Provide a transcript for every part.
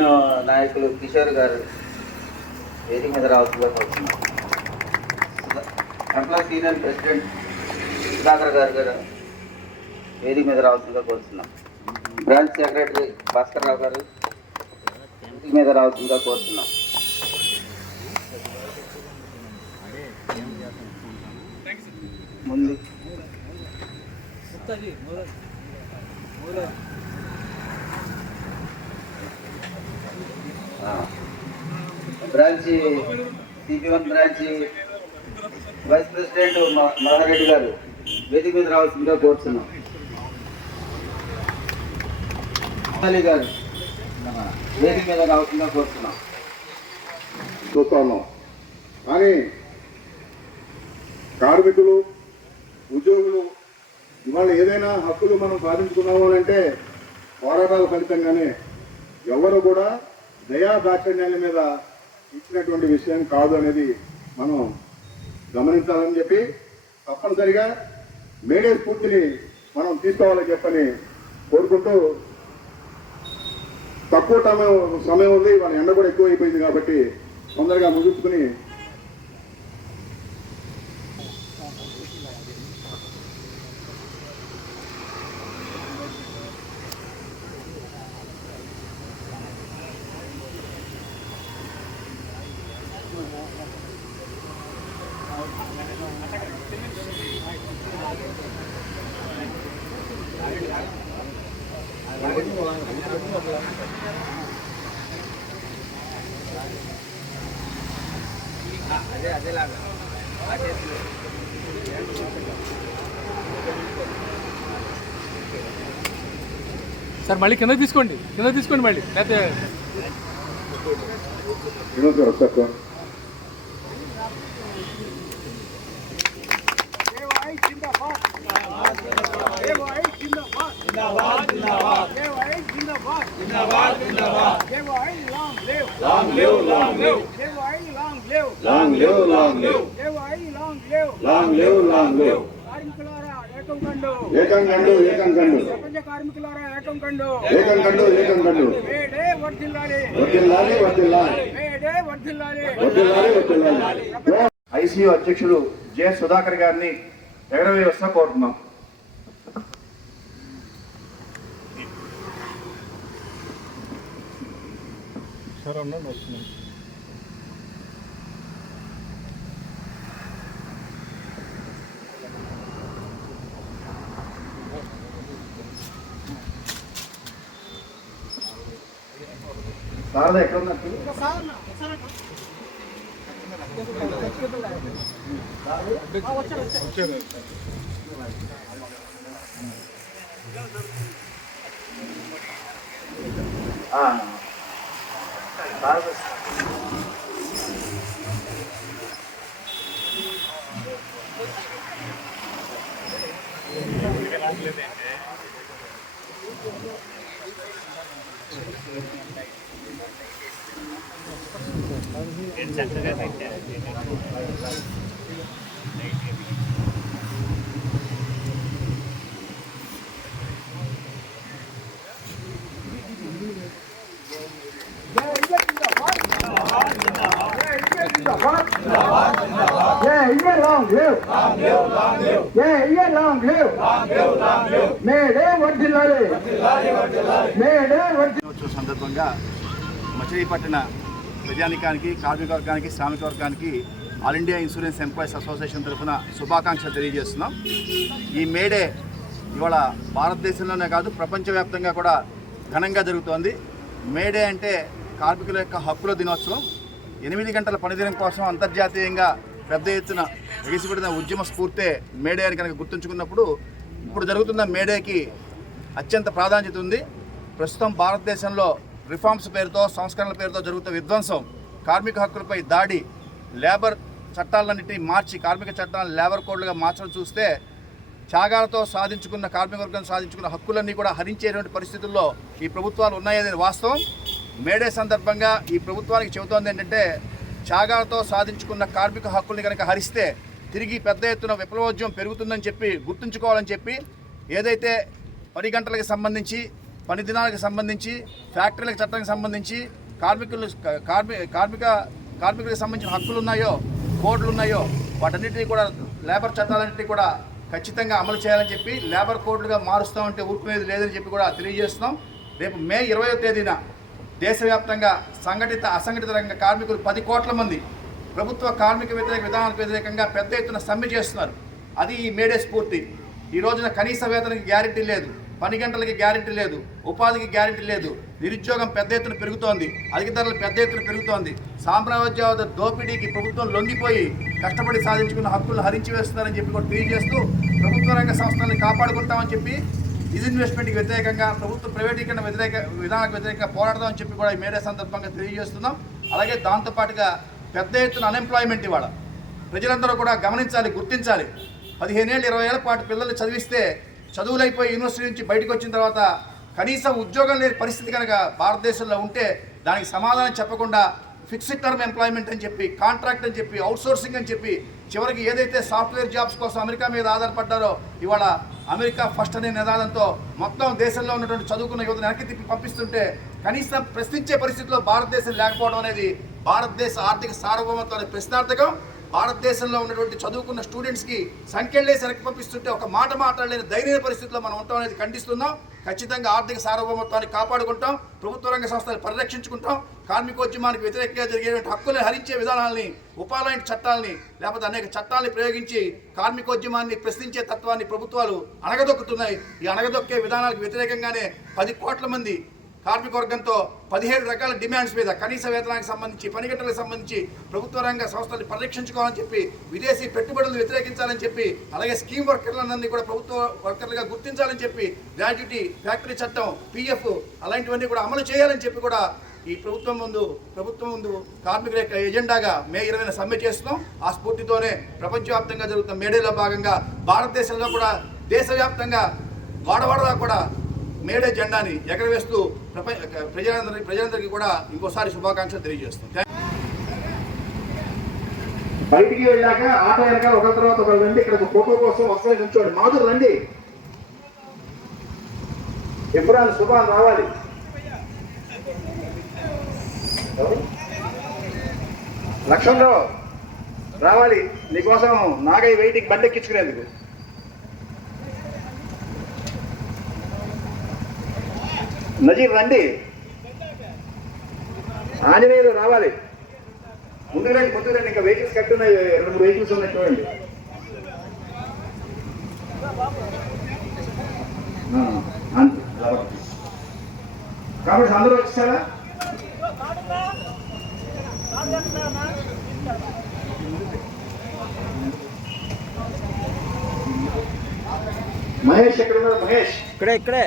ఇంట్లో నాయకులు కిషోర్ గారు వేదిక మీద రావాల్సిందిగా కోరుతున్నాం. ఇంట్లో సీనియర్ ప్రెసిడెంట్ సుధాకర్ గారు గారు వేదిక మీద రావాల్సిందిగా కోరుతున్నాం. బ్రాంచ్ సెక్రటరీ భాస్కర్ రావు గారు వేదిక మీద రావాల్సిందిగా కోరుతున్నాం. ముందు. Branch CP one branch vice president Mahareddy గారు వేదిక మీద రావాల్సిందిగా కోరుతున్నాం. గారు వేదిక మీద రావాల్సిందిగా కోరుతున్నాం. చూస్తున్నాం కానీ కార్మికులు ఉద్యోగులు ఇవాళ ఏదైనా హక్కులు మనం సాధించుకున్నాము అని అంటే పోరాటాల ఫలితంగానే ఎవరు కూడా దయా దాక్షిణ్యాల మీద ఇచ్చినటువంటి విషయం కాదు అనేది మనం గమనించాలని చెప్పి తప్పనిసరిగా మేడే స్ఫూర్తిని మనం తీసుకోవాలని చెప్పని కోరుకుంటూ తక్కువ సమయం సమయం ఉంది వాళ్ళ ఎండ కూడా ఎక్కువ అయిపోయింది కాబట్టి తొందరగా ముగించుకుని సార్ మళ్ళీ కింద తీసుకోండి. కింద తీసుకోండి మళ్ళీ. లేకపోతే వినోద్ గారు ఒకసారి Long live, long live. Long live, long live. Long live long live కార్మికులారా ఏకం కండు. ఏకం కండు ఏకం కండు. ప్రపంచ కార్మికులారా ఏకం కండు. ఏకం కండు ఏకం కండు. మేడే వర్ధిల్లాలి. వర్దిల్లాలి వర్దిల్లాలి మేడే వర్ధిల్లాలి. వర్దిల్లాలి వర్దిల్లాలి ఐసీయూ అధ్యక్షులు జె సుధాకర్ గారిని ఎగరవేయవలసిన కోరుతున్నాం. శారద ఎక్కడ ఉన్నట్టు ఆ. భారత Yeah, yeah, long live. Long live, long live. Yeah, yeah, long live. Long live, long live. May Day వర్ధిల్లాలి మేడే వర్ధిల్లాలి దినోత్సవం సందర్భంగా మచిలీపట్టిన ప్రజానికానికి కార్మిక వర్గానికి శ్రామిక వర్గానికి All India Insurance Employees Association తరఫున శుభాకాంక్షలు తెలియజేస్తున్నాం. ఈ మేడే ఇవాళ భారతదేశంలోనే కాదు ప్రపంచవ్యాప్తంగా కూడా ఘనంగా జరుగుతోంది. మేడే అంటే కార్మికుల యొక్క హక్కుల దినోత్సవం. ఎనిమిది గంటల పనిదినం కోసం అంతర్జాతీయంగా పెద్ద ఎత్తున ఎగిసిపడిన ఉద్యమ స్ఫూర్తే మేడే అని కనుక గుర్తుంచుకున్నప్పుడు ఇప్పుడు జరుగుతున్న మేడేకి అత్యంత ప్రాధాన్యత ఉంది. ప్రస్తుతం భారతదేశంలో రిఫార్మ్స్ పేరుతో సంస్కరణల పేరుతో జరుగుతున్న విధ్వంసం కార్మిక హక్కులపై దాడి లేబర్ చట్టాలన్నింటినీ మార్చి కార్మిక చట్టాలను లేబర్ కోడ్లుగా మార్చడం చూస్తే త్యాగాలతో సాధించుకున్న కార్మిక వర్గం సాధించుకున్న హక్కులన్నీ కూడా హరించేటువంటి పరిస్థితుల్లో ఈ ప్రభుత్వాలు ఉన్నాయనేది వాస్తవం. మేడే సందర్భంగా ఈ ప్రభుత్వానికి చెబుతోంది ఏంటంటే త్యాగాలతో సాధించుకున్న కార్మిక హక్కుల్ని కనుక హరిస్తే తిరిగి పెద్ద ఎత్తున విప్లవోద్యమం పెరుగుతుందని చెప్పి గుర్తుంచుకోవాలని చెప్పి ఏదైతే పని గంటలకు సంబంధించి పని దినాలకు సంబంధించి ఫ్యాక్టరీలకు చట్టానికి సంబంధించి కార్మికులు కార్మి కార్మిక కార్మికులకు సంబంధించిన హక్కులు ఉన్నాయో కోడ్లు ఉన్నాయో వాటన్నిటినీ కూడా లేబర్ చట్టాలన్నింటినీ కూడా ఖచ్చితంగా అమలు చేయాలని చెప్పి లేబర్ కోడ్లుగా మారుస్తామంటే ఊరుకునేది లేదని చెప్పి కూడా తెలియజేస్తున్నాం. రేపు మే ఇరవయో తేదీన దేశవ్యాప్తంగా సంఘటిత అసంఘటిత రంగ కార్మికులు పది కోట్ల మంది ప్రభుత్వ కార్మిక వ్యతిరేక విధానాలకు వ్యతిరేకంగా పెద్ద ఎత్తున సమ్మె చేస్తున్నారు. అది ఈ మేడే స్ఫూర్తి. ఈ రోజున కనీస వేతనకి గ్యారెంటీ లేదు. పని గంటలకి గ్యారెంటీ లేదు ఉపాధికి గ్యారెంటీ లేదు. నిరుద్యోగం పెద్ద ఎత్తున పెరుగుతోంది అధిక ధరలు పెద్ద ఎత్తున పెరుగుతోంది. సామ్రాజ్యవాద దోపిడీకి ప్రభుత్వం లొంగిపోయి కష్టపడి సాధించుకున్న హక్కులు హరించి వేస్తున్నారని చెప్పి కూడా తెలియజేస్తూ ప్రభుత్వ రంగ సంస్థలను కాపాడుకుంటామని చెప్పి డిజిన్వెస్ట్మెంట్కి వ్యతిరేకంగా ప్రభుత్వ ప్రైవేటీకరణ వ్యతిరేక విధానానికి వ్యతిరేకంగా పోరాడదామని చెప్పి కూడా ఈ మేడే సందర్భంగా తెలియజేస్తున్నాం. అలాగే దాంతోపాటుగా పెద్ద ఎత్తున అన్ఎంప్లాయ్మెంట్ ఇవాళ. ప్రజలందరూ కూడా గమనించాలి గుర్తించాలి. పదిహేనేళ్ళు ఇరవై ఏళ్ళ పాటు పిల్లలు చదివిస్తే చదువులైపోయి యూనివర్సిటీ నుంచి బయటకు వచ్చిన తర్వాత కనీసం ఉద్యోగం లేని పరిస్థితి కనుక భారతదేశంలో ఉంటే దానికి సమాధానం చెప్పకుండా ఫిక్స్డ్ టర్మ్ ఎంప్లాయ్మెంట్ అని చెప్పి కాంట్రాక్ట్ అని చెప్పి అవుట్సోర్సింగ్ అని చెప్పి చివరికి ఏదైతే సాఫ్ట్వేర్ జాబ్స్ కోసం అమెరికా మీద ఆధారపడ్డారో ఇవాళ అమెరికా ఫస్ట్ అనే నినాదంతో మొత్తం దేశంలో ఉన్నటువంటి చదువుకున్న యువతను వెనక్కి తిప్పి పంపిస్తుంటే కనీసం ప్రశ్నించే పరిస్థితిలో భారతదేశం లేకపోవడం అనేది భారతదేశ ఆర్థిక సార్వభౌమత్వానికి ప్రశ్నార్థకం. భారతదేశంలో ఉన్నటువంటి చదువుకున్న స్టూడెంట్స్కి సంఖ్యలే సరికి పంపిస్తుంటే ఒక మాట మాట్లాడలేని ధైర్య పరిస్థితిలో మనం ఉంటాం అనేది ఖండిస్తున్నాం. ఖచ్చితంగా ఆర్థిక సార్వభౌమత్వాన్ని కాపాడుకుంటాం. ప్రభుత్వ రంగ సంస్థలు పరిరక్షించుకుంటాం. కార్మికోద్యమానికి వ్యతిరేకంగా జరిగేటువంటి హక్కులను హరించే విధానాలని ఉపాలైన చట్టాలని లేకపోతే అనేక చట్టాలని ప్రయోగించి కార్మికోద్యమాన్ని ప్రశ్నించే తత్వాన్ని ప్రభుత్వాలు అణగదొక్కుతున్నాయి. ఈ అణగదొక్కే విధానాలకు వ్యతిరేకంగానే పది కోట్ల మంది కార్మిక వర్గంతో పదిహేడు రకాల డిమాండ్స్ మీద కనీస వేతనానికి సంబంధించి పనిగంటలకు సంబంధించి ప్రభుత్వ రంగ సంస్థలు పరిరక్షించుకోవాలని చెప్పి విదేశీ పెట్టుబడులు వ్యతిరేకించాలని చెప్పి అలాగే స్కీమ్ వర్కర్లందరినీ కూడా ప్రభుత్వ వర్కర్లుగా గుర్తించాలని చెప్పి గ్రాడ్యుటీ ఫ్యాక్టరీ చట్టం పిఎఫ్ అలాంటివన్నీ కూడా అమలు చేయాలని చెప్పి కూడా ఈ ప్రభుత్వం ముందు ప్రభుత్వం ముందు కార్మికుల యొక్క ఎజెండాగా మే ఇరవైన సమ్మె చేస్తున్నాం. ఆ స్ఫూర్తితోనే ప్రపంచవ్యాప్తంగా జరుగుతున్న మేడేలో భాగంగా భారతదేశంలో కూడా దేశవ్యాప్తంగా వాడవాడలా కూడా మేడే జెండాని ఎగరవేస్తూ ప్రపంచ ప్రజలందరికీ ప్రజలందరికీ కూడా ఇంకోసారి శుభాకాంక్షలు తెలియజేస్తాం. బయటికి వెళ్ళాక ఆటో ఒక ఒకరి తర్వాత ఒకరు రండి. ఇక్కడ ఫోటో కోసం వస్తాయి నుంచోండి మాధురు రండి. ఇమ్రాన్ సుభాన్ రావాలి. లక్ష్యంలో రావాలి. నీకోసం నాగయ్య వెయిటింగ్ బండెక్కించుకునేందుకు. నజీర్ రండి. ఆంజనేయులు రావాలి. ముందుకు రండి ముందుకు రండి. ఇంకా వెహికల్స్ కట్టి ఉన్నాయి. రెండు మూడు వెహికల్స్ ఉన్నాయి చూడండి. కాబట్టి అందరూ వచ్చేసారా? మహేష్ ఎక్కడ ఉన్నాడు? మహేష్. ఇక్కడే ఇక్కడే.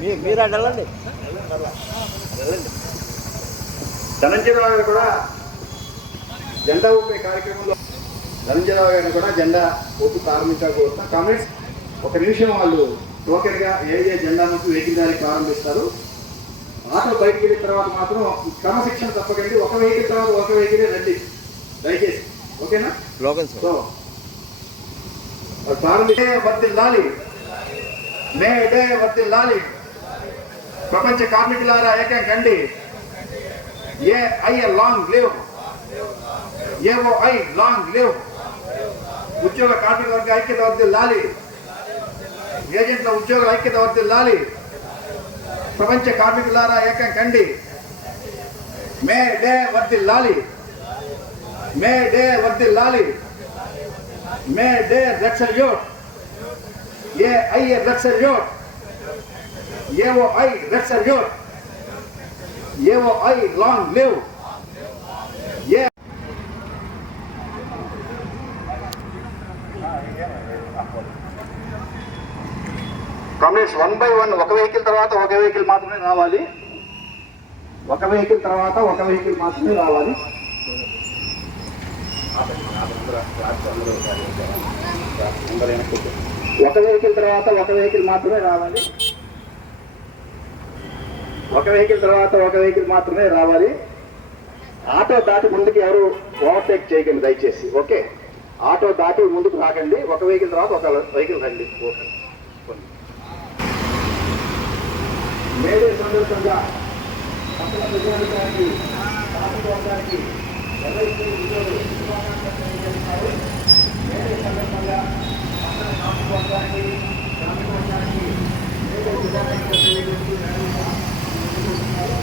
మీరు అటు వెళ్ళండి. ధనంజయరావు గారు కూడా జెండా ఊపే కార్యక్రమంలో ధనంజయరావు గారిని కూడా జెండా ఊపి ప్రారంభించకపోతున్నా కామెంట్స్ ఒక నిమిషం వాళ్ళు టోకెన్గా ఏ ఏ జెండా నుంచి వెహికల్ ప్రారంభిస్తారు. ఆటో బయటికి వెళ్ళిన తర్వాత మాత్రం క్రమశిక్షణ తప్పకండి. ఒక వెహికల్ తర్వాత ఒక వెహికల్ రండి. దయచేసి. ఓకేనా? సో ప్రారంభించే వర్దిల్లాలి మే డే వర్దిల్లాలి ప్రపంచ కార్మికులారా ఏకం కండి A I long live. A O I long live. ఉద్యోగ కార్మిక వర్గ ఐక్యత వర్తిల్లాలి ఏజెంట్ల ఉద్యోగుల ఐక్యత వర్తిల్లాలి ప్రపంచ కార్మికులారా ఏకం కండి మే డే వర్దిల్లాలి మే డే వర్దిల్లాలి May Day red యూట్ A I red salute A O I red salute A O I long live A comrades one by one ఒక వెహికల్ తర్వాత ఒక వెహికల్ మాత్రమే రావాలి ఒక వెహికల్ తర్వాత ఒక వెహికల్ మాత్రమే రావాలి ఒక వెహికల్ తర్వాత ఒక వెహికల్ మాత్రమే రావాలి. ఒక వెహికల్ తర్వాత ఒక వెహికల్ మాత్రమే రావాలి. ఆటో దాటి ముందుకు ఎవరు ఓవర్టేక్ చేయకండి దయచేసి ఓకే? ఆటో దాటి ముందుకు రాకండి ఒక వెహికల్ తర్వాత ఒక వెహికల్ రండి. ఓకే. సందర్భంగా పట్టణ వర్గానికి ఎల్ఐసి ఉద్యోగులు శుభాకాంక్షలు తెలియజేస్తున్నారు మేడే సందర్భంగా పట్టణ కార్మిక వర్గానికి శ్రామిక వర్గానికి మేడే శుభాకాంక్షలు తెలియజేస్తూ నేరుగా ముందుకు వస్తున్నారు.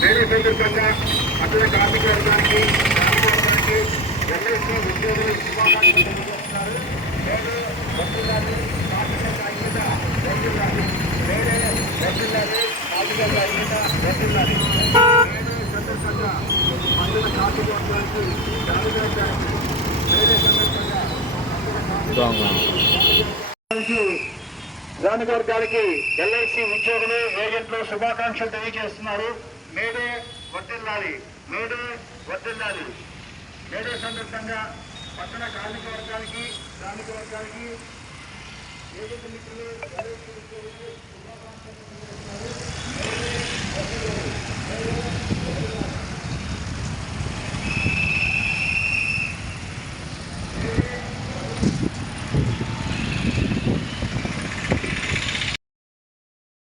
మేడే మేడే అక్కడ కార్మిక వర్గానికి కార్మిక వర్గానికి ఎల్ఐసి ఉద్యోగులు శుభాకాంక్షలు తెలియజేస్తున్నారు. మేడే కార్మిక ఐక్యత వర్తిల్లాలి మేడే వర్తిల్లాలి కార్మిక ఐక్యత వర్తిల్లాలి మేడే సందర్భంగా పట్టణ కార్మిక వర్గానికి కార్మిక వర్గానికి మేడే సందర్భంగా శ్రామిక వర్గానికి ఎల్ఐసి ఉద్యోగులు ఏజెంట్లు శుభాకాంక్షలు తెలియజేస్తున్నారు. మేడే వర్తిల్లాలి మేడే వర్తిల్లాలి మేడే సందర్భంగా పట్టణ కార్మిక వర్గానికి శ్రామిక వర్గానికి ఏజెంట్ మిత్రులు శుభాకాంక్షలు